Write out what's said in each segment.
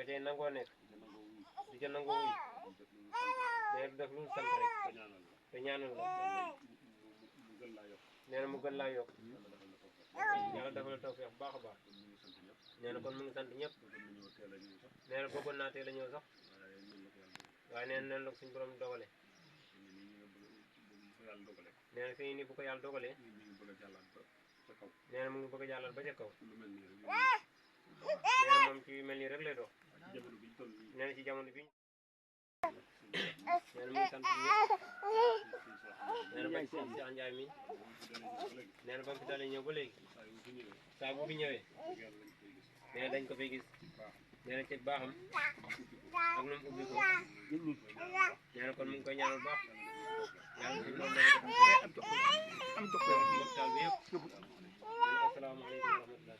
nga cay nangoo nekk di ca nangoo wuy nee du def lu sant rek te ñaanal la nee na mu gën laa yokk yàlla dafa la tawfeex bu baax a baax nee na kon mu ngi sant ñëpp nee na bëggoon naa teel a ñëw sax waaye nee na nen la ko suñu borom dogale nee na fii nii bu ko yàlla dogalee nee na mu ngi bëgg a jàllal ba ca kaw nee na moom ci mel nii rek lay dox nee na ci jamono bi nee na mu ngi sant ñëpp nee na ba ci Cheikh Ndiaye mi nee na ba mu fi dalee ñëw ba léegi saa bu fi ñëwee nee na dañ ko fay gis nee na ci baaxam ak nu mu ubbi ko nee na kon mu ngi koy ñaanal baax yàlla ci moom dañu ko am mboktaal bi yëpp nee na asalaamaaleykum wa rahmatulah.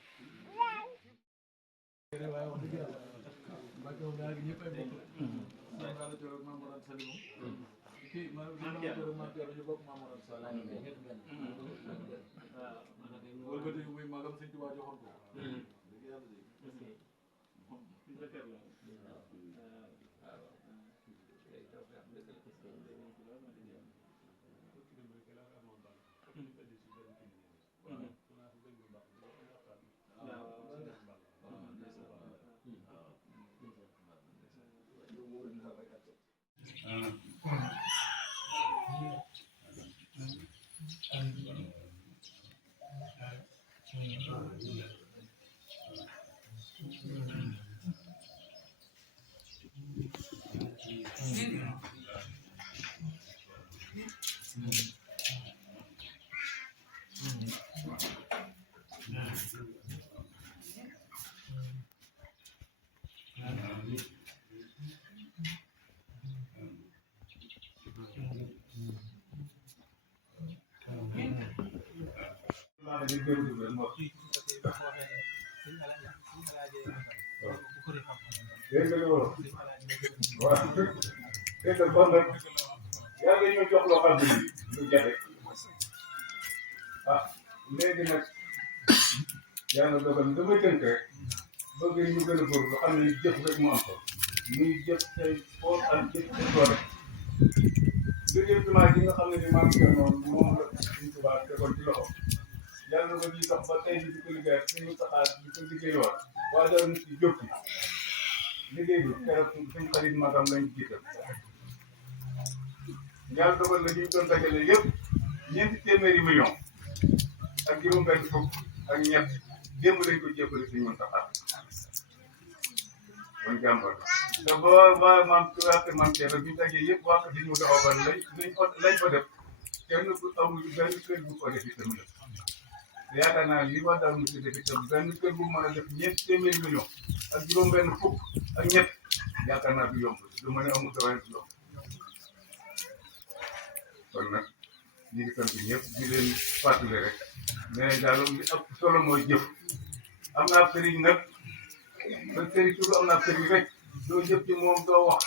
kon nag yàlla ñu jox loo xam ne lu jafe léegi nag yàlla dogal damay tënk rek bëgg ñu gën a góor lu xam ne jëf rek mu am ko muy jëf say poos ak jëf say doole liggéey jumaa ji nga xam ne ni maam Cheikh noonu moom la suñ tubaab tegoon ci loxo yàlla ba ñuy dox ba tey di ko liggéey suñu saxaar di ko liggéeyuwaat waa dara nit ci jóg ci liggéey bi keroog suñ xarit magam lañ jiital yàlla dogal na ñu doon dajale yëpp ñeenti téeméeri million ak juróom-benn fukk ak ñett démb lañ ko jébbale suñu mën saxaar kon jàmbar te ba maam tuwaate maam Cheikh bi ñu dajee yëpp waa ko di ñu doxal ba lañ fa def kenn ku amul benn kër bu ko def itam la yaakaar naa li ma daal monsieur def itam benn kër bu mën a def ñeenti téeméeri million ak juróom-benn fukk ak ñett yaakaar naa du yomb lu ma ne amul daway du yomb kon nag ñu ngi sant ñëpp di leen fàttali rek mais daal li ëpp solo mooy jëf am naa sëriñ nag ba sëriñ tudd am naa sëriñ rek doo jëf ci moom doo wax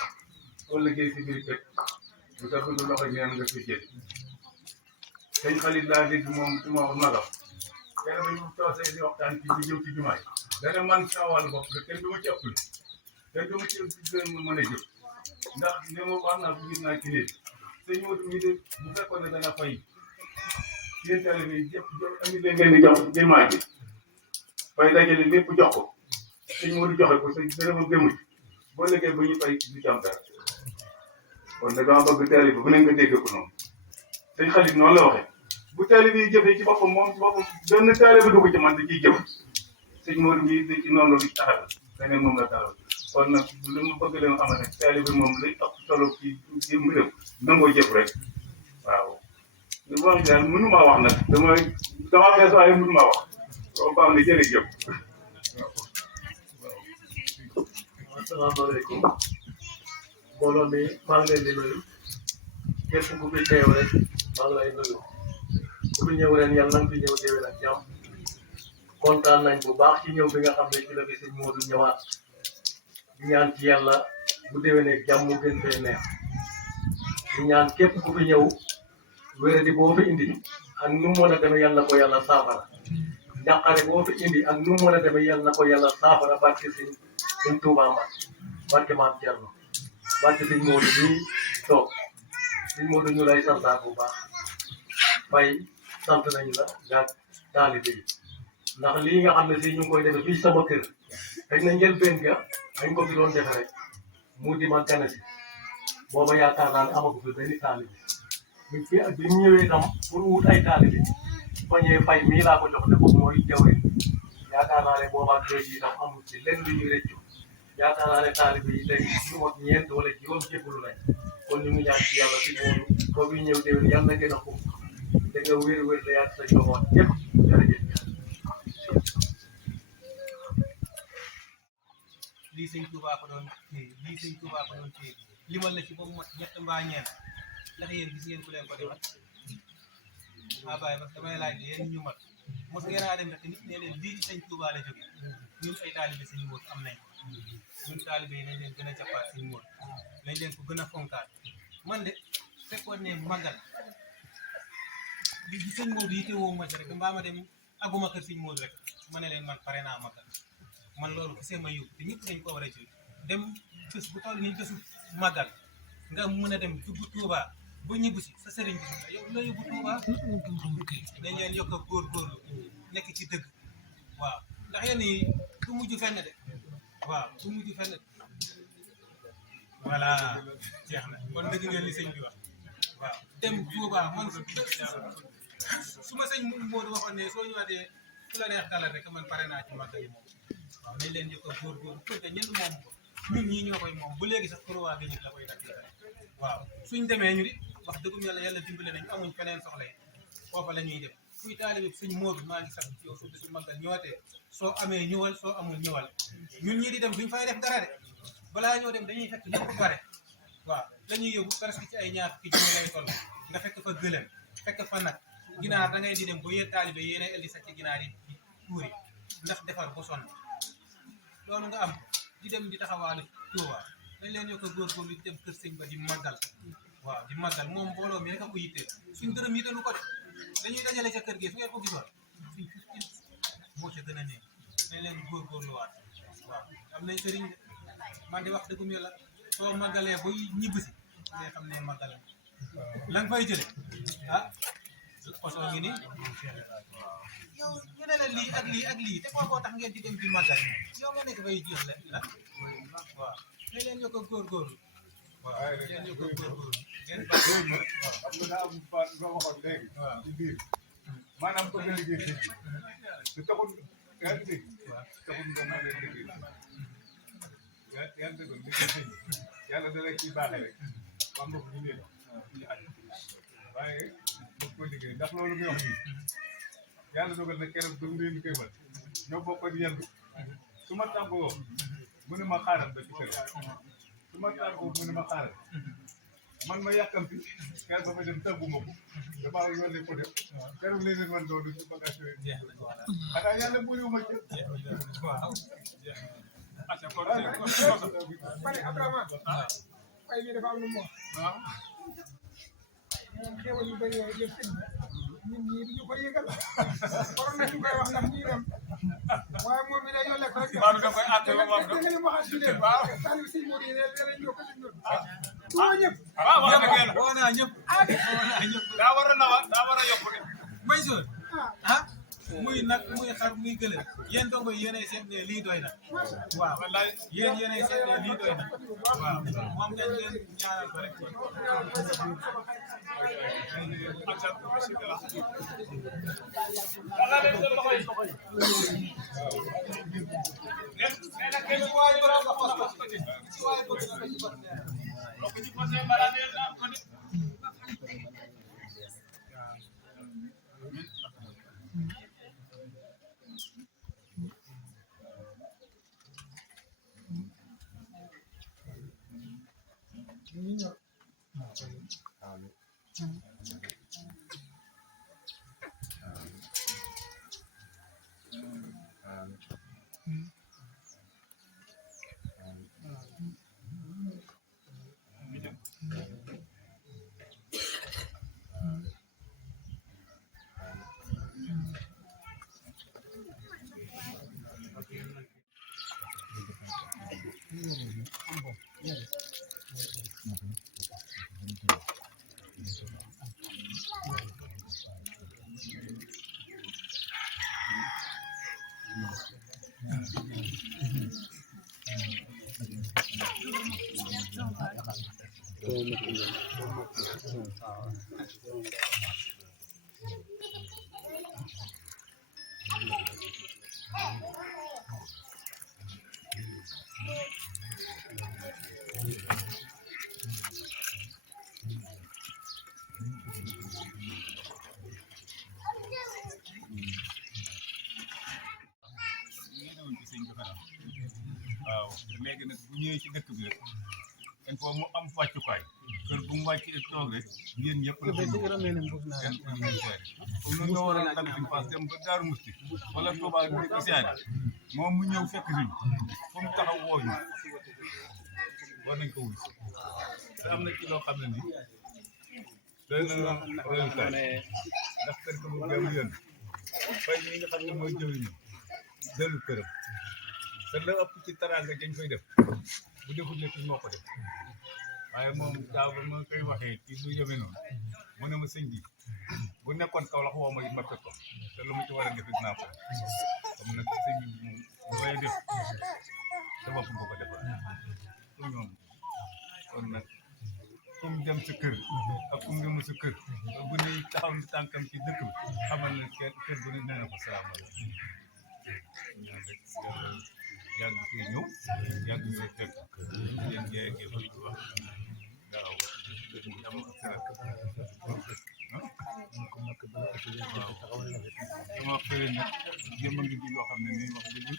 wala liggéey si biir kër bu tax du loxo ñaan nga ko jël sëñ xalit laa dégg moom su ma wax magam kenn ba ñu toosee di waxtaan ci bi jëm ci jumaay dana man saa wàllu bopp rek kenn du ma ci ëppale kenn du ma ci mën a jëf ndax li ma wax naa ko gis naa ci nit sëñ Modou mi de bu fekkoon ne dana fay yéen tali bi yëpp andi leen ngeen di jox jumaa ji fay dajale lépp jox ko sëñ Modou joxe ko sëñ dërëmam demul boo liggéey bu ñu fay du ci am dara kon nag dama bëgg tali bi bu ne nga dégg ko noonu sëñ Xalit noonu la waxee bu tali bi jëfee ci boppam moom ci boppam benn tali bi dugg ci man da ciy jëf sëñ Modou mi da ci noonu la taxawal leneen moom la taxawal kon nag lu mu bëgg leen xamal ne tali bi moom lay ëpp solo ci mbiram nangoo jëf rek waaw li ma wax daal mënu maa wax nag dama fees waaye mënu maa wax comme baax na jërëjëf. asalaamaaleykum mbooloo mi maa ngi leen di nuyu képp ku fi teew rek maa ngi lay nuyu ku fi ñëw ren yàlla na nga fi ñëw déwén ak jàmm kontaan nañ bu baax ci ñëw bi nga xam ne ci la fi sëñ Modou ñëwaat di ñaan ci yàlla bu déwénee jàmm mu gën fee neex di ñaan képp ku fi ñëw wéradi boo fi indi ak nu mu mën a demee yàlla na ko yàlla saafara njàqare boo fi indi ak nu mu mën a demee yàlla na ko yàlla saafara barke sëñ sëñ Touba Mbacke barke Maam Thierno barke sëñ Modou bii toog sëñ Modou ñu lay santaat bu baax bay sant nañu la jaag taalibe yi ndax lii nga xam ne si ñu ngi koy defee fii sama kër xëy na njëlbeen ga dañ ko fi doon defe rek mu di ma gane si booba yaakaar naa ne amagu fi benn taalibe bi mu ñëwee tam pour wut ay taalibe bañee fay mii laa ko jox ne moom mooy jawrin yaakaar naa ne boobaa léegi itam amul ci lenn lu ñuy rëccu yaakaar naa ne taalibe yi tey lu mot ñeent wala juróom jébbalu nañ kon ñu ngi ñaan ci yàlla si moom ba bi ñëw déwén yàlla na gën a xum da nga wér-wér la yàgg sa njaboot yëpp jërëjëf. lii sëñ Touba ko doon téye lii sëñ Touba ko doon téye limal la ci ba mu mat ñett mbaa ñeent ndax yéen gis ngeen ku leen ko defal ah bàyyi parce que damay laaj yéen ñu mat mos ngeen a dem rek nit ne leen lii ci sëñ Touba la jóge ñun ay taalibe sëñ Móodu am nañ ko ñun taalibe yi nañ leen gën a jàppaat sëñ Móodu nañ leen ko gën a fonkaat man de fekkoon ne màggal li sëñ Móodu yi te woo ma ci rek mbaa ma dem aguma kër sëñ Móodu rek ma ne leen man pare naa màggal man loolu gisee ma yóbbu te ñëpp dañ ko war a jël dem bés bu toll nii bésu màggal nga mën a dem dugg Touba ba ñibbi si sa sëriñ bi yow la yóbbu Touba dañ leen yokk a góorgóorlu nekk ci dëgg waaw ndax yéen yi du mujj fenn de waaw du mujj fenn de voilà jeex na kon dëgg ngeen li sëñ bi wax waaw dem Touba man su ma sëñ Modou waxoon ne soo ñëwaatee fu la neex dalal rek man pare naa ci màggal yi moom waaw nañ leen yokk a góorgóorlu pour que ñenn moom ko ñun ñii ñoo koy moom bu léegi sax croix bi nit la koy dakk waaw suñ demee ñu di wax dëggum yàlla dimbale nañ amuñ feneen soxla yi foofa la ñuy dem kuy taalibe suñ Moodu maa ngi sax ci yow su bisu màggal ñëwatee soo amee ñëwal soo amul ñëwal ñun ñii di dem duñ fay def dara de balaa ñoo dem dañuy fekk ñëpp pare waaw dañuy yóbbu presque ci ay ñaar fukki junni lay toll nga fekk fa gëlëm fekk fa nag ginaar da ngay di dem ba yéen taalibe yéenay indi sax ci ginaar yi tuuri ndax defar bu sonn loolu nga am di dem di taxawaale Touba dañ leen yokk a góorgóorlu di dem kër sëñ ba di màggal waaw di màggal moom mbooloo mi rek a ko yitteel suñ dërëm yitteelu ko de dañuy dajale ca kër gi su ngeen ko gisoon suñ moo ca gën a néew dañ leen góorgóorluwaat waaw am nañ sëriñ de man di wax dëggum yàlla soo màggalee bay ñibbisi ngay xam ne màggal la nga fay jële ah osoo ngi nii yow ñu ne la lii ak lii ak lii te kookoo tax ngeen di dem ci màggal yow nga nekk fay jiix la waaw ne leen yokk a góorgóorlu waaw leen yokk a góorgóorlu ngeen baax waaw xam nga daa am baat nga waxoon léegi ci biir maanaam bëgg a liggéey sëñ bi te taxul yaa ngi dégg taxul nga mën a liggéey yaa ngi dégg liggéey sëñ bi yàlla da lay ciy baaxee rek am na ko ñu leen ñu aj waaye bu ko liggéey ndax loolu nga wax nii yàlla dogal na keroog ba mu leen koy mën ñoo bokkoon yendu su ma tàggoo mu ne ma xaaral ba ci kër su ma tàggoo mu ne ma xaaral man ma yàkkamti keroog ba ma dem tàgguma ko damaa yónnee ko def keroog léeg-léeg man loolu ci bagage yooyu xanaa yàlla bëriwuma ci Pare Abrahima ay bi dafa am lu mu wax moom xéwal yu bëri yooyu yëpp sëñ bi ñun ñii duñu ko yëgal waroon nañu koy wax ndax ñuy dem waaye moom mi ne yow lekk rek da nga leen waxaat ci leen talib sëñ Modou yi leen ñoo ko sëñ Modou woo ñëpp woo naa ñëpp daa war a yokk de may soon ah muy nag muy xar muy gëlëm yéen dongo yi yéenay seet ne lii doy na waaw yéen yéenay seet ne lii doy na waaw moom ngeen leen ñaanal ko rek waaw léegi nag bu ñëwee ci dëkk bi rek il faut mu am wàccukaay kër bu mu wàcc toog rek yéen ñëpp la ko ñëw comme ñoo war a tànn suñu paas dem ba Daaru Musti wala Touba di ko siyaare moom mu ñëw fekk suñu fu mu taxaw woo ñu war nañ ko wuy te am na ci loo xam ne ni doy na résultat ndax kër ko mu jëm yoon fay ñi nga xam ne mooy jëwriñu dellu këram te la ëpp ci taraanga dañ koy def bu deful ne fii moo ko def waaye moom daaw ba ma koy waxee ci lu yëmee noonu mu ne ma sëñ bi bu nekkoon kaw lax woo ma it ma fekk ko te lu ma ci war a def dinaa ko comme nag sëñ bi moom bu may def sa bopp nga ko defal pour ñoom kon nag fu mu dem sa kër ak fu mu dem sa kër bu ne taxaw ni tànkam ci dëkk bi xamal ne kër bu ne nee na ko salaamaaleykum yàgg fii ñëw yàgg ñëw fekk yéen jaay ak yéen wax daaw am sama fële nag jéem a ngi di loo xam ne nii wax dëgg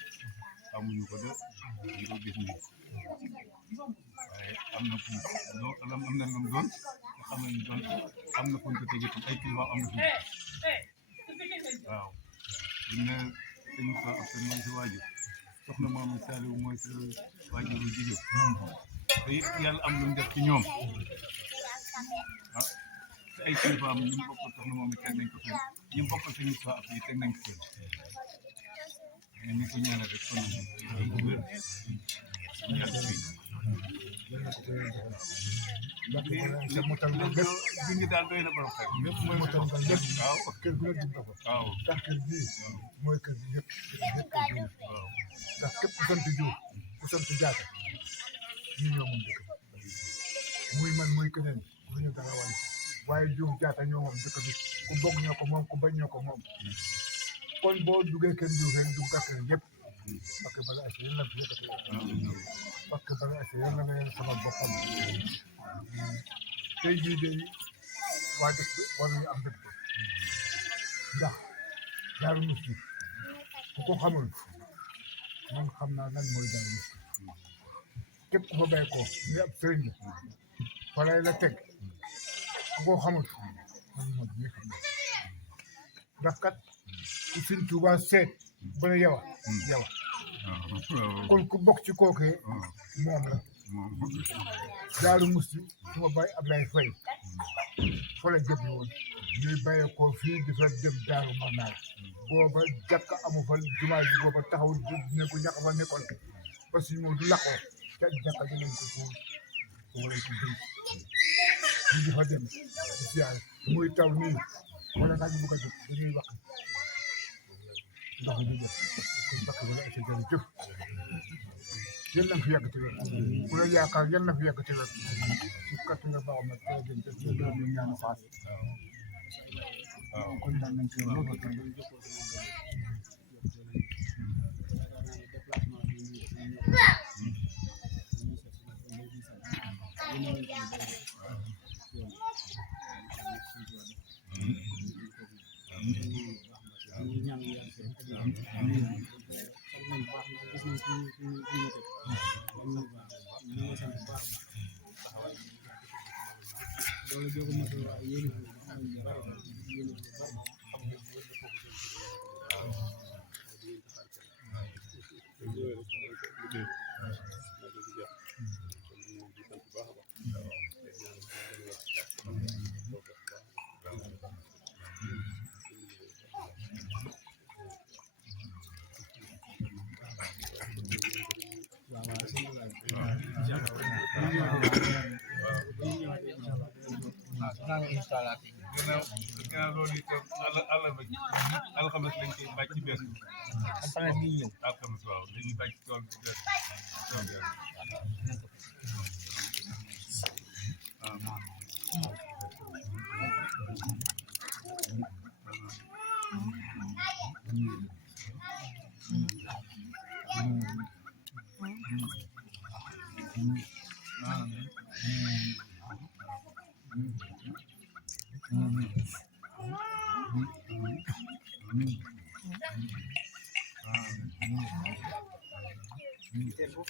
amuñu ko de ñu ko gis nii waaye am na fu am na lu mu doon nga xam ne doon am na fu ñu ko tegee tam ay kilifa am na fu waaw buñ ne sëñ fa ak sëñ mooy si waajur soxna Mamadou Saliou mooy sa waajuru jigéen te it yàlla am lu mu def ci ñoom ah te ay kilifaam ñu bokk soxna moom it teg nañ ko fenn ñu bokk suñu fa ak yi teg nañ ko fenn mais ñu ko ñaanal rek kon bu wér yàgg fii lépp daal doy na borom xel lépp mooy mu tam lépp waaw kër gu la jub dafa waaw ndax kër bii mooy kër gi yëpp waaw ndax képp ku sant Diouf ku sant Diatta ñu ñoo moom dëkk bi muy man muy keneen bu ñu dara wàññi waaye Diouf Diatta ñoo moom dëkk bi ku bokk ñoo ko moom ku bañ ñoo ko moom kon boo duggee kër Diouf rek dugg ak kër yëpp parce que bala as yéen la fi yëkkati parce que bala as yéen la nga leen sama boppam tey jii de waa dëkk bi war nañu am dëkk ndax Daaru Musti ku ko xamul man xam naa lan mooy Daaru Musti képp ku fa bay ko ni ab sëriñ fa lay la teg ku ko xamul man moom ñi xam na ndax kat ku Sëriñ Tuubaa seet ba ne yawa kon ku bokk ci kookee moom la Daaru Musti suma bay Ablaye Faye fa la jëm woon ñuy bàyyee ko fii di fa dem Daaru Marnaan booba jàkk amu fa jumaa ji booba taxaw ne ko ñàkk fa nekkoon parce que moom du laqoo ca jàkka dinañ ko foofu wala ci dëj ñu di fa dem di siyaare muy taw nii wala nañ bu ko jot dañuy wax ndox ñu jot kon bakk wala ese jërëjëf yal na fi yàgg ci wér ku la yaakaar yal na fi yàgg ci wér su kàttu nga baax na tey jëm te ñu doon ñu ñaan faas waaw kon daal nañ ci loolu ginnaaw loolu itam alxames lañ koy bàcc ci bees bi alxames waaw dañuy bàcc tool bi bees Terus.